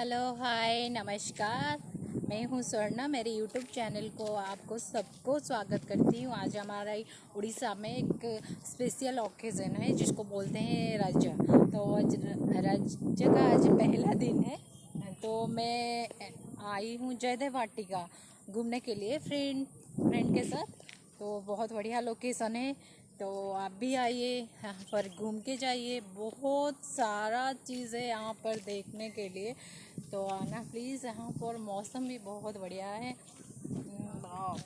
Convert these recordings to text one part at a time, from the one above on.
Hello hi नमस्कार। मैं हूँ स्वर्णा। मेरे यूट्यूब चैनल को आपको सबको स्वागत करती हूँ। आज हमारा उड़ीसा में एक स्पेशल ओकेज़न है जिसको बोलते हैं रज। तो आज रज का आज पहला दिन है। तो मैं आई हूँ जयदेव वाटिका घूमने के लिए फ्रेंड के साथ। तो बहुत बढ़िया लोकेशन है। तो आप भी आइए, यहाँ पर घूम के जाइए। बहुत सारा चीज़ है यहाँ पर देखने के लिए। तो आना प्लीज़। यहाँ पर मौसम भी बहुत बढ़िया है। वाह।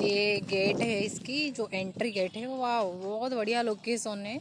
ये गेट है, इसकी जो एंट्री गेट है। वाह बहुत बढ़िया लोकेशन है।